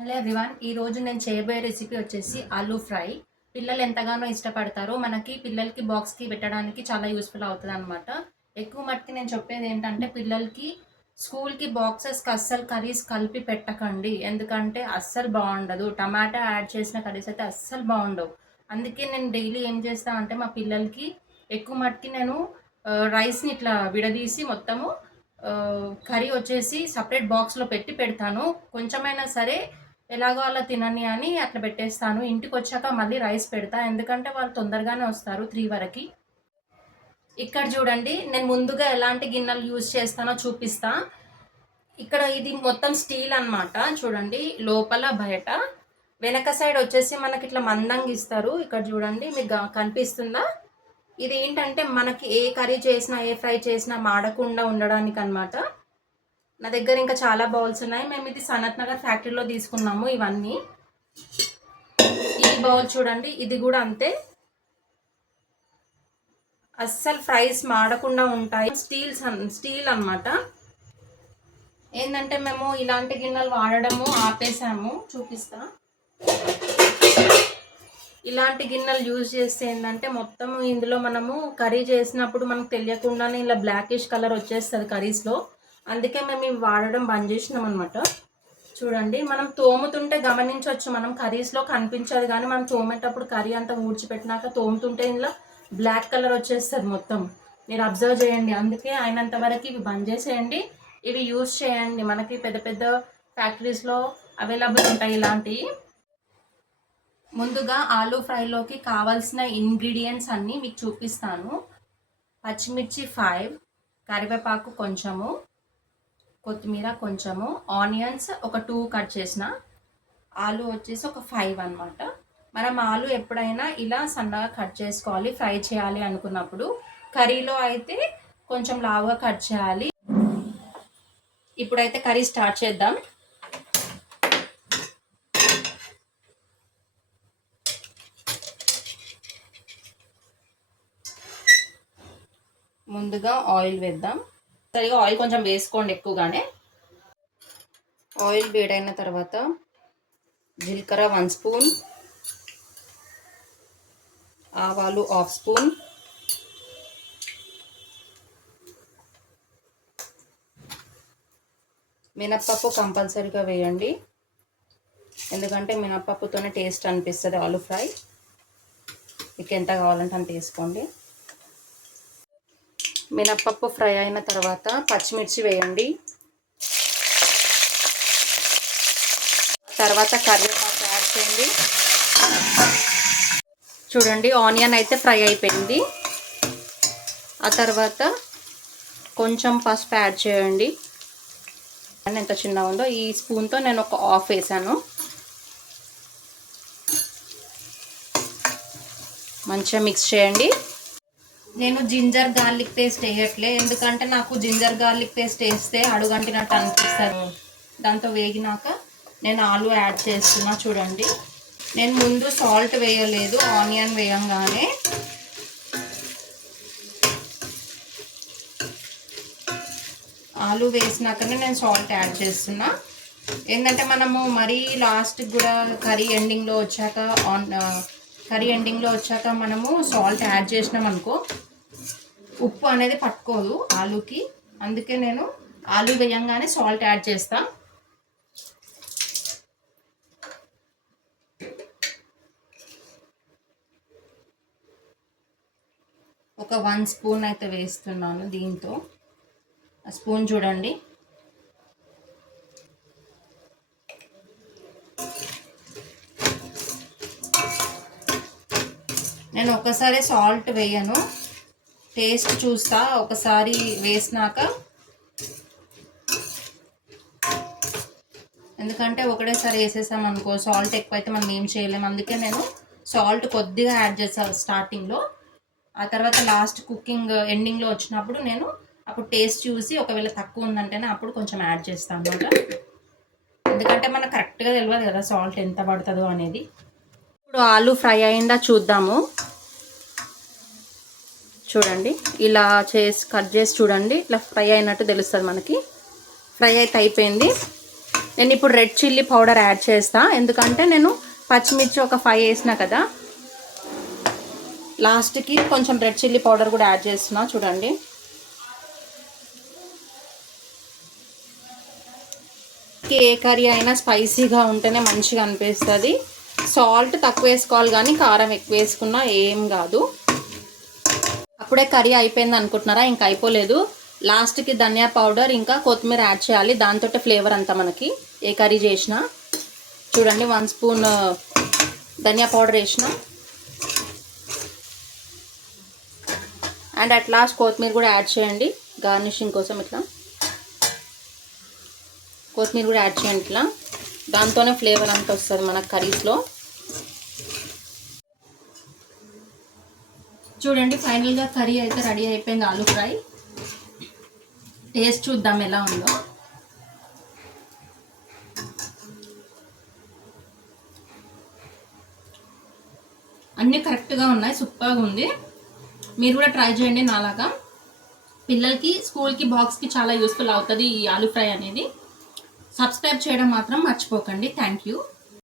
Hello everyone, ఈరోజు నేను చేయబోయే రెసిపీ వచ్చేసి ఆలూ ఫ్రై. పిల్లలు ఎంతగానో ఇష్టపడతారో, మనకి పిల్లలకి బాక్స్కి పెట్టడానికి చాలా యూస్ఫుల్ అవుతుంది అనమాట. ఎక్కువ మట్టుకి నేను చెప్పేది ఏంటంటే, పిల్లలకి స్కూల్కి బాక్సెస్కి అస్సలు కర్రీస్ కలిపి పెట్టకండి. ఎందుకంటే అస్సలు బాగుండదు. టమాటా యాడ్ చేసిన కర్రీస్ అయితే అస్సలు బాగుండవు. అందుకే నేను డైలీ ఏం చేస్తాను అంటే, మా పిల్లలకి ఎక్కువ మట్టుకి నేను రైస్ని ఇట్లా విడదీసి మొత్తము కర్రీ వచ్చేసి సపరేట్ బాక్స్లో పెట్టి పెడతాను. కొంచెమైనా సరే ఎలాగో అలా తినని అని అట్లా పెట్టేస్తాను. ఇంటికి వచ్చాక మళ్ళీ రైస్ పెడతా, ఎందుకంటే వాళ్ళు తొందరగానే వస్తారు 3 వరకు. ఇక్కడ చూడండి, నేను ముందుగా ఎలాంటి గిన్నెలు యూజ్ చేస్తానో చూపిస్తా. ఇక్కడ ఇది మొత్తం స్టీల్ అనమాట. చూడండి, లోపల బయట వెనక సైడ్ వచ్చేసి మనకి ఇట్లా మందంగా ఇస్తారు. ఇక్కడ చూడండి, మీకు కనిపిస్తుందా? ఇది ఏంటంటే మనకి ఏ కర్రీ చేసినా ఏ ఫ్రై చేసినా మాడకుండా ఉండడానికి అనమాట. నా దగ్గర ఇంకా చాలా బౌల్స్ ఉన్నాయి. మేము ఇది సనత్ నగర్ ఫ్యాక్టరీలో తీసుకున్నాము ఇవన్నీ. ఈ బౌల్ చూడండి, ఇది కూడా అంతే. అస్సలు ఫ్రైస్ మాడకుండా ఉంటాయి. స్టీల్ అనమాట. ఏంటంటే మేము ఇలాంటి గిన్నెలు వాడడము ఆపేసాము. చూపిస్తా. ఇలాంటి గిన్నెలు యూజ్ చేస్తే ఏంటంటే మొత్తం ఇందులో మనము కర్రీ చేసినప్పుడు మనకు తెలియకుండానే ఇలా బ్లాకిష్ కలర్ వచ్చేస్తుంది కర్రీస్లో. అందుకే మేము ఇవి వాడడం బంద్ చేసినాం అనమాట. చూడండి, మనం తోముతుంటే గమనించవచ్చు, మనం కర్రీస్లో కనిపించదు కానీ మనం తోమేటప్పుడు కర్రీ అంతా ఊడ్చిపెట్టినాక తోముతుంటే ఇందులో బ్లాక్ కలర్ వచ్చేస్తుంది మొత్తం. మీరు అబ్జర్వ్ చేయండి. అందుకే అయినంత వరకు ఇవి బంద్ చేసేయండి. ఇవి యూజ్ చేయండి. మనకి పెద్ద పెద్ద ఫ్యాక్టరీస్లో అవైలబుల్ ఉంటాయి ఇలాంటివి. ముందుగా ఆలూ ఫ్రైలోకి కావాల్సిన ఇంగ్రీడియంట్స్ అన్నీ మీకు చూపిస్తాను. పచ్చిమిర్చి 5, కరివేపాకు కొంచెము, కొత్తిమీర కొంచెము, ఆనియన్స్ ఒక 2 కట్ చేసిన, ఆలు వచ్చేసి ఒక 5 అనమాట. మనం ఆలు ఎప్పుడైనా ఇలా సన్నగా కట్ చేసుకోవాలి ఫ్రై చేయాలి అనుకున్నప్పుడు. కర్రీలో అయితే కొంచెం లావుగా కట్ చేయాలి. ఇప్పుడైతే కర్రీ స్టార్ట్ చేద్దాం. ముందుగా ఆయిల్ వేద్దాం. సరిగా ఆయిల్ కొంచెం వేసుకోండి ఎక్కువగానే. ఆయిల్ వేడైన తర్వాత జీలకర్ర 1 స్పూన్, ఆవాలు 1/2 స్పూన్, మినప్పప్పు కంపల్సరీగా వేయండి, ఎందుకంటే మినప్పప్పుతోనే టేస్ట్ అనిపిస్తుంది ఆలూ ఫ్రై. మీకు ఎంత కావాలంటే అంత వేసుకోండి. మినప్పప్పు ఫ్రై అయిన తర్వాత పచ్చిమిర్చి వేయండి. తర్వాత కరివేపాకు యాడ్ చేయండి. చూడండి, ఆనియన్ అయితే ఫ్రై అయిపోయింది. ఆ తర్వాత కొంచెం పసుపు యాడ్ చేయండి. ఎంత చిన్నగా ఉందో ఈ స్పూన్తో నేను ఒక 1/2 వేసాను. మంచిగా మిక్స్ చేయండి. నేను జింజర్ గార్లిక్ పేస్ట్ వేయట్లే, ఎందుకంటే నాకు జింజర్ గార్లిక్ పేస్ట్ వేస్తే అడుగంటినట్టు అనిపిస్తుంది. దాంతో వేగినాక నేను ఆలు యాడ్ చేస్తున్నా. చూడండి, నేను ముందు సాల్ట్ వేయలేదు, ఆనియన్ వేయంగానే ఆలు వేసినాకనే నేను సాల్ట్ యాడ్ చేస్తున్నా. ఏంటంటే మనము మరీ లాస్ట్కి కూడా కర్రీ ఎండింగ్లో వచ్చాక మనము సాల్ట్ యాడ్ చేసినాం అనుకో, ఉప్పు అనేది పట్టుకోదు ఆలూకి. అందుకే నేను ఆలు వేయంగానే సాల్ట్ యాడ్ చేస్తా. ఒక 1 స్పూన్ అయితే వేస్తున్నాను. దీంతో ఆ స్పూన్ చూడండి. నేను ఒకసారి సాల్ట్ వేయను, టేస్ట్ చూస్తా. ఒకసారి వేసినాక, ఎందుకంటే ఒకటేసారి వేసేసాం అనుకో సాల్ట్ ఎక్కువైతే మనం ఏం చేయలేము. అందుకే నేను సాల్ట్ కొద్దిగా యాడ్ చేస్తాను స్టార్టింగ్లో. ఆ తర్వాత లాస్ట్ కుకింగ్ ఎండింగ్లో వచ్చినప్పుడు నేను అప్పుడు టేస్ట్ చూసి ఒకవేళ తక్కువ ఉందంటేనే అప్పుడు కొంచెం యాడ్ చేస్తాను అనమాట. ఎందుకంటే మనకు కరెక్ట్గా తెలియదు కదా సాల్ట్ ఎంత పడుతుందో అనేది. ఇప్పుడు ఆలు ఫ్రై అయిందా చూద్దాము. చూడండి, ఇలా కట్ చేసి చూడండి, ఇట్లా ఫ్రై అయినట్టు తెలుస్తుంది మనకి. ఫ్రై అయితే అయిపోయింది. నేను ఇప్పుడు రెడ్ చిల్లీ పౌడర్ యాడ్ చేస్తా, ఎందుకంటే నేను పచ్చిమిర్చి ఒక 5 వేసిన కదా, లాస్ట్కి కొంచెం రెడ్ చిల్లీ పౌడర్ కూడా యాడ్ చేస్తున్నా. చూడండి, ఏ కర్రీ అయినా స్పైసీగా ఉంటేనే మంచిగా అనిపిస్తుంది. సాల్ట్ తక్కువ వేసుకోవాలి, కానీ కారం ఎక్కువ వేసుకున్నా ఏం కాదు. అప్పుడే కర్రీ అయిపోయింది అనుకుంటున్నారా? ఇంకా అయిపోలేదు. లాస్ట్కి ధనియా పౌడర్ ఇంకా కొత్తిమీర యాడ్ చేయాలి, దాంతో ఫ్లేవర్ అంతా మనకి ఏ కర్రీ చేసినా. చూడండి, 1 స్పూన్ ధనియా పౌడర్ వేసిన, అండ్ అట్ లాస్ట్ కొత్తిమీర కూడా యాడ్ చేయండి గార్నిషింగ్ కోసం. ఇట్లా కొత్తిమీర కూడా యాడ్ చేయండి, ఇట్లా దాంతోనే ఫ్లేవర్ అంతా వస్తుంది మనకు కర్రీస్లో. చూడండి, ఫైనల్గా కర్రీ అయితే రెడీ అయిపోయింది, ఆలూ ఫ్రై. టేస్ట్ చూద్దాం ఎలా ఉందో. అన్నీ కరెక్ట్గా ఉన్నాయి, సూపర్గా ఉంది. మీరు కూడా ట్రై చేయండి నాలాగా. పిల్లలకి స్కూల్కి బాక్స్కి చాలా యూస్ఫుల్ అవుతుంది ఈ ఆలూ ఫ్రై అనేది. సబ్స్క్రైబ్ చేయడం మాత్రం మర్చిపోకండి. Thank you.